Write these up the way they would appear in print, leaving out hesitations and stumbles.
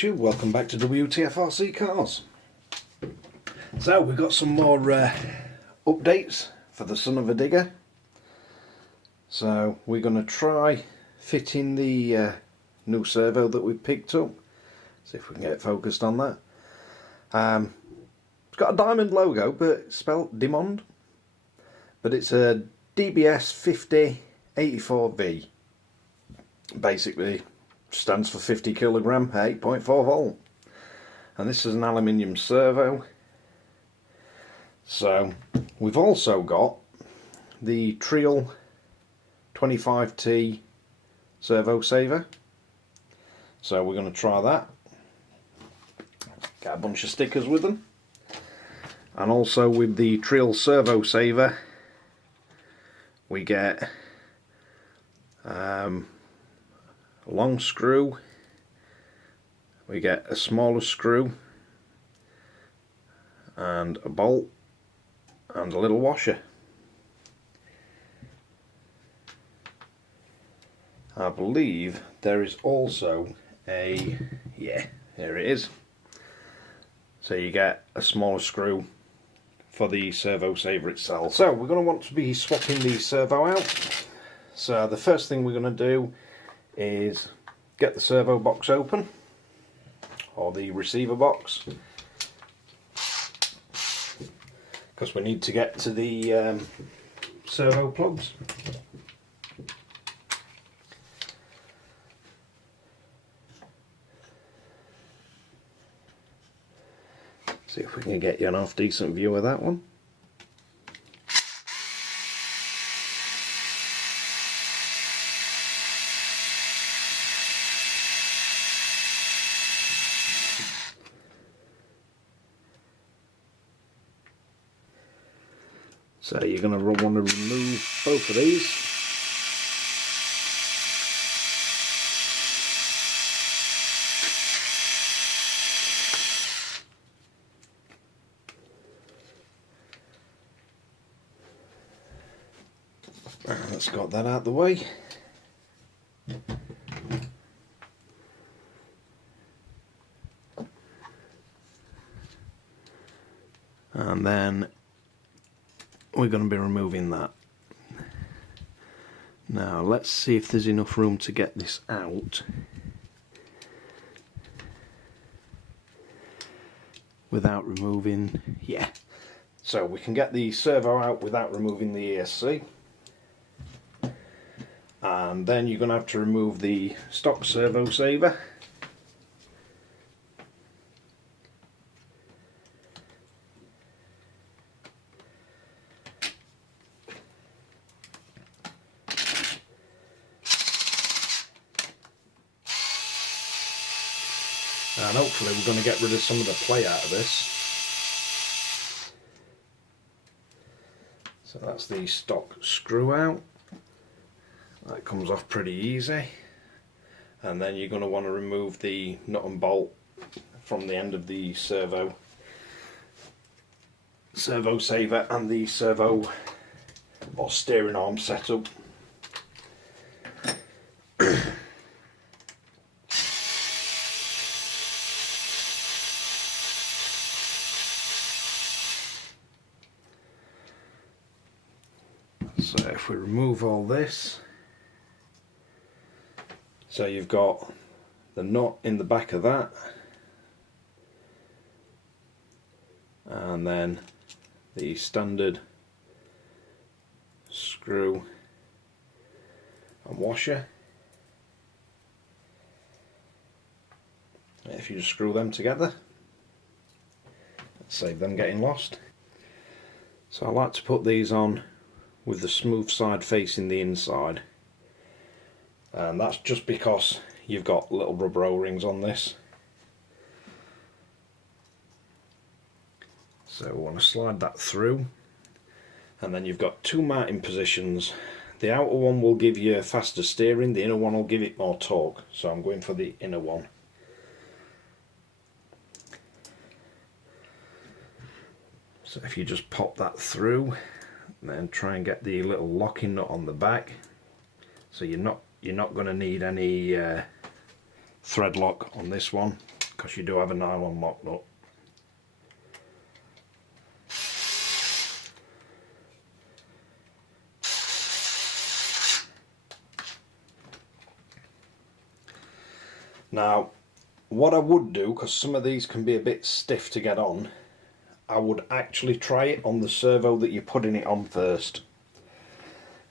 YouTube, welcome back to Wtf Rc Cars. So we've got some more updates for the son of a digger. So we're going to try fitting the new servo that we picked up. See if we can get it focused on that. It's got a diamond logo, but it's spelled Dmond. But it's a DBS5084V. Basically stands for 50 kilogram, 8.4 volt. And this is an aluminium servo. So we've also got the Treal 25T servo saver. So we're going to try that. Got a bunch of stickers with them. And also with the Treal servo saver we get a long screw, we get a smaller screw and a bolt and a little washer. I believe there is also a, yeah, there it is. So you get a smaller screw for the servo saver itself. So we're going to want to be swapping the servo out. So the first thing we're going to do is get the servo box open, or the receiver box, because we need to get to the servo plugs. See if we can get you an half decent view of that one. So you're going to want to remove both of these. Let's got that out of the way. And then we're going to be removing that. Now let's see if there's enough room to get this out without removing, yeah. So we can get the servo out without removing the ESC. And then you're going to have to remove the stock servo saver. And hopefully we're going to get rid of some of the play out of this. So that's the stock screw out. That comes off pretty easy. And then you're going to want to remove the nut and bolt from the end of the servo saver and the servo or steering arm setup. So if we remove all this, so you've got the nut in the back of that, and then the standard screw and washer. If you just screw them together, save them getting lost. So I like to put these on with the smooth side facing the inside, and that's just because you've got little rubber O-rings on this. So we want to slide that through, and then you've got two mounting positions. The outer one will give you faster steering, the inner one will give it more torque, so I'm going for the inner one. So if you just pop that through, then try and get the little locking nut on the back, so you're not going to need any thread lock on this one, because you do have a nylon lock nut. Now, what I would do, because some of these can be a bit stiff to get on, I would actually try it on the servo that you're putting it on first,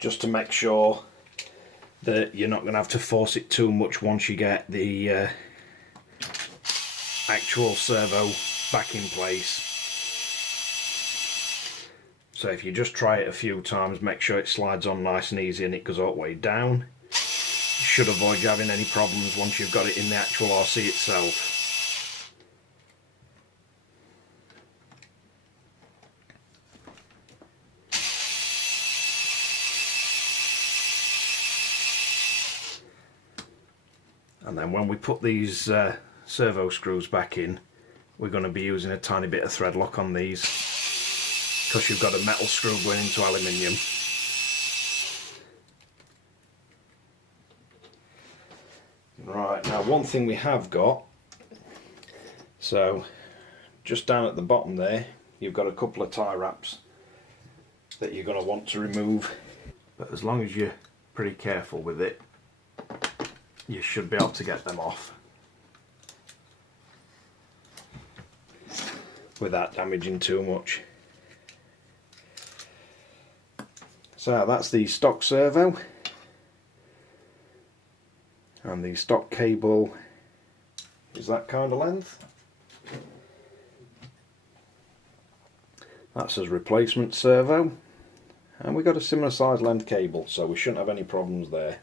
just to make sure that you're not going to have to force it too much once you get the actual servo back in place. So if you just try it a few times, make sure it slides on nice and easy and it goes all the way down. Should avoid you having any problems once you've got it in the actual RC itself. And then when we put these servo screws back in, we're going to be using a tiny bit of thread lock on these, because you've got a metal screw going into aluminium. Right, now one thing we have got, so just down at the bottom there, you've got a couple of tie wraps that you're going to want to remove, but as long as you're pretty careful with it, you should be able to get them off without damaging too much. So that's the stock servo. And the stock cable is that kind of length. That's as replacement servo, and we've got a similar size length cable, so we shouldn't have any problems there.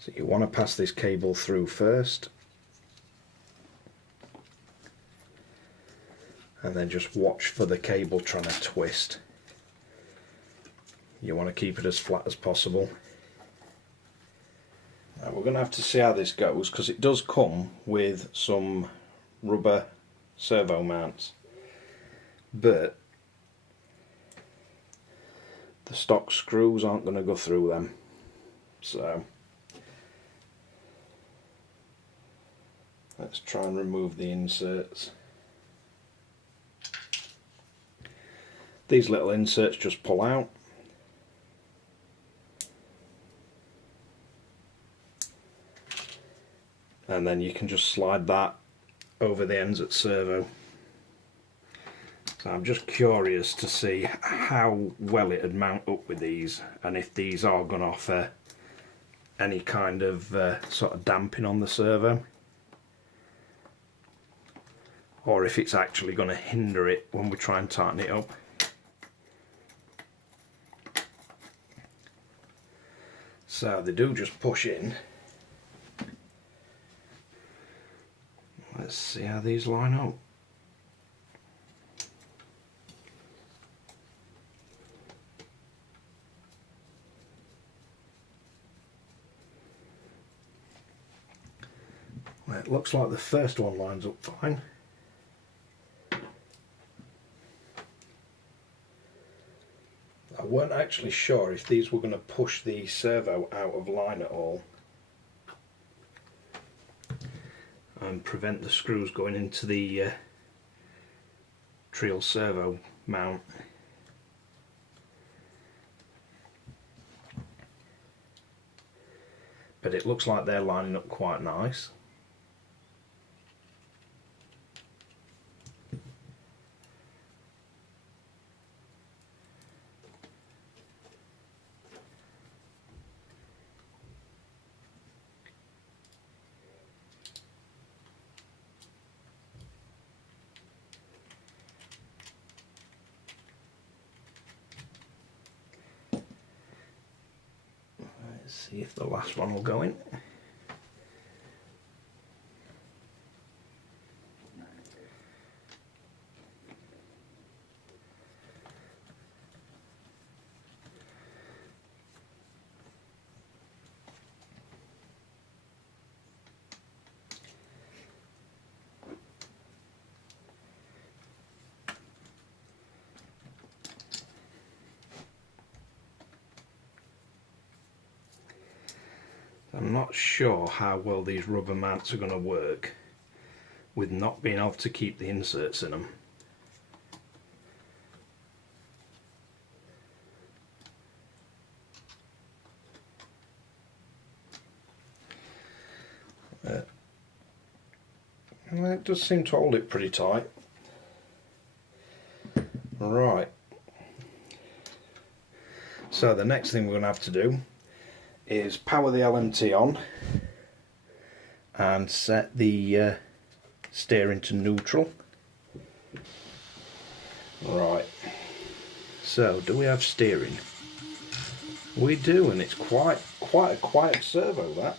So you want to pass this cable through first, and then just watch for the cable trying to twist. You want to keep it as flat as possible. Now we're going to have to see how this goes, because it does come with some rubber servo mounts, but the stock screws aren't going to go through them. So let's try and remove the inserts. These little inserts just pull out. And then you can just slide that over the ends at servo. So I'm just curious to see how well it'd mount up with these, and if these are going to offer any kind of sort of damping on the servo, or if it's actually going to hinder it when we try and tighten it up. So they do just push in. Let's see how these line up. Well, it looks like the first one lines up fine. I weren't actually sure if these were going to push the servo out of line at all and prevent the screws going into the Treal servo mount. But it looks like they're lining up quite nice. Let's see if the last one will go in. I'm not sure how well these rubber mounts are going to work with not being able to keep the inserts in them. Well, it does seem to hold it pretty tight. Right. So the next thing we're going to have to do is power the LMT on and set the steering to neutral. Right. So do we have steering? We do, and it's quite a quiet servo, that.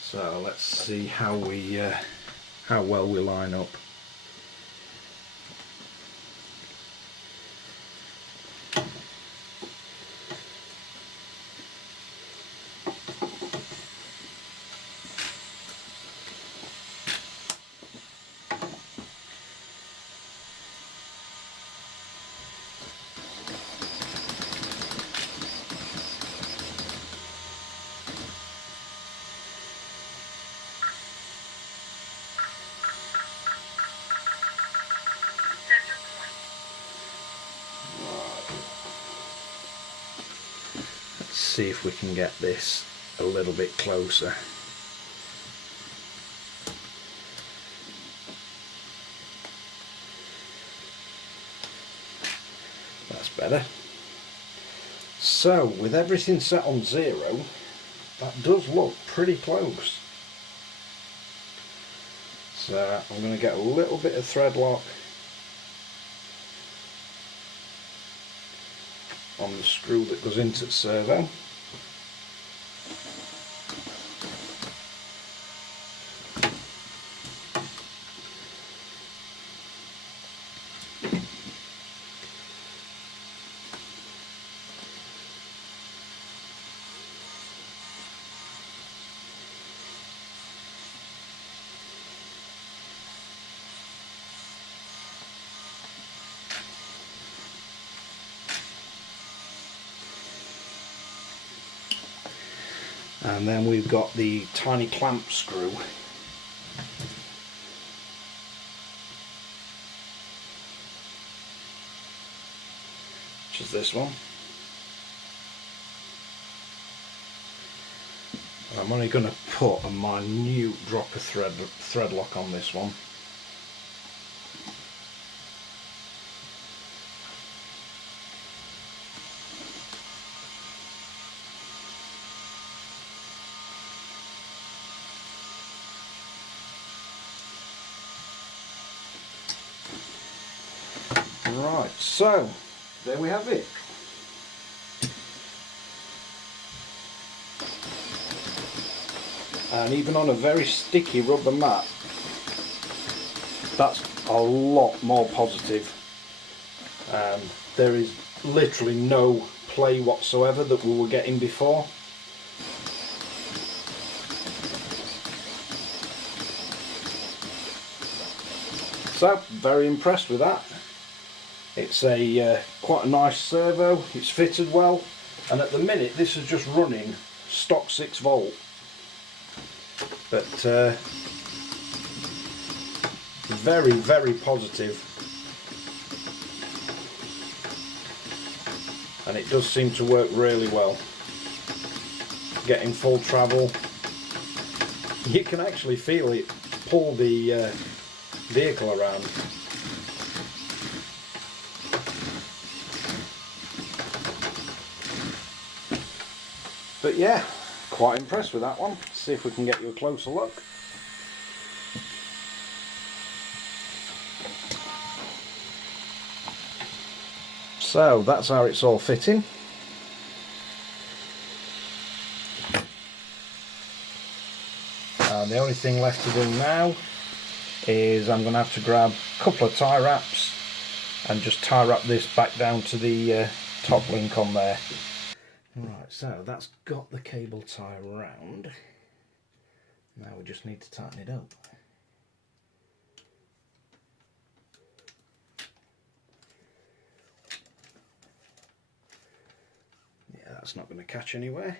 So let's see how well we line up. See if we can get this a little bit closer. That's better. So with everything set on 0, that does look pretty close. So I'm going to get a little bit of thread lock on the screw that goes into the servo. And then we've got the tiny clamp screw, which is this one. I'm only going to put a minute drop of thread lock on this one. Right, so there we have it. And even on a very sticky rubber mat, that's a lot more positive. There is literally no play whatsoever that we were getting before. So, very impressed with that. It's a quite a nice servo, it's fitted well, and at the minute this is just running stock 6 volt. But very, very positive, and it does seem to work really well. Getting full travel, you can actually feel it pull the vehicle around. But yeah, quite impressed with that one. Let's see if we can get you a closer look. So that's how it's all fitting. And the only thing left to do now is I'm going to have to grab a couple of tie wraps and just tie wrap this back down to the top link on there. Right, so that's got the cable tie around. Now we just need to tighten it up. Yeah, That's not going to catch anywhere.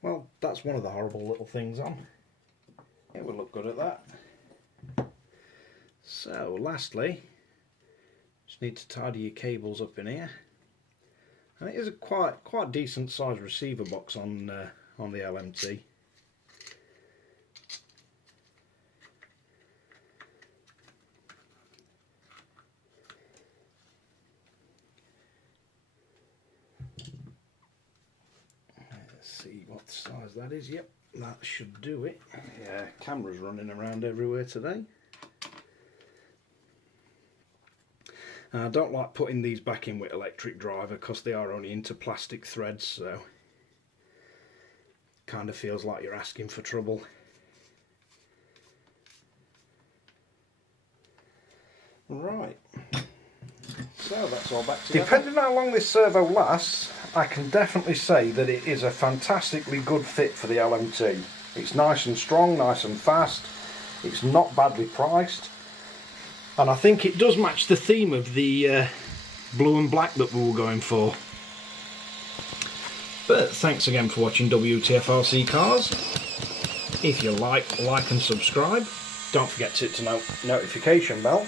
Well, that's one of the horrible little things on. It will look good at that. So lastly, just need to tidy your cables up in here. And it is a quite decent sized receiver box on the LMT. Let's see what size that is. Yep, that should do it. Yeah, camera's running around everywhere today. And I don't like putting these back in with electric driver because they are only into plastic threads, so kind of feels like you're asking for trouble. Right, so that's all back together. Depending on how long this servo lasts, I can definitely say that it is a fantastically good fit for the LMT. It's nice and strong, nice and fast, it's not badly priced, and I think it does match the theme of the blue and black that we were going for. But thanks again for watching Wtf Rc Cars. If you like and subscribe. Don't forget to hit the notification bell.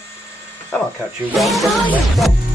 And I'll catch you guys next time.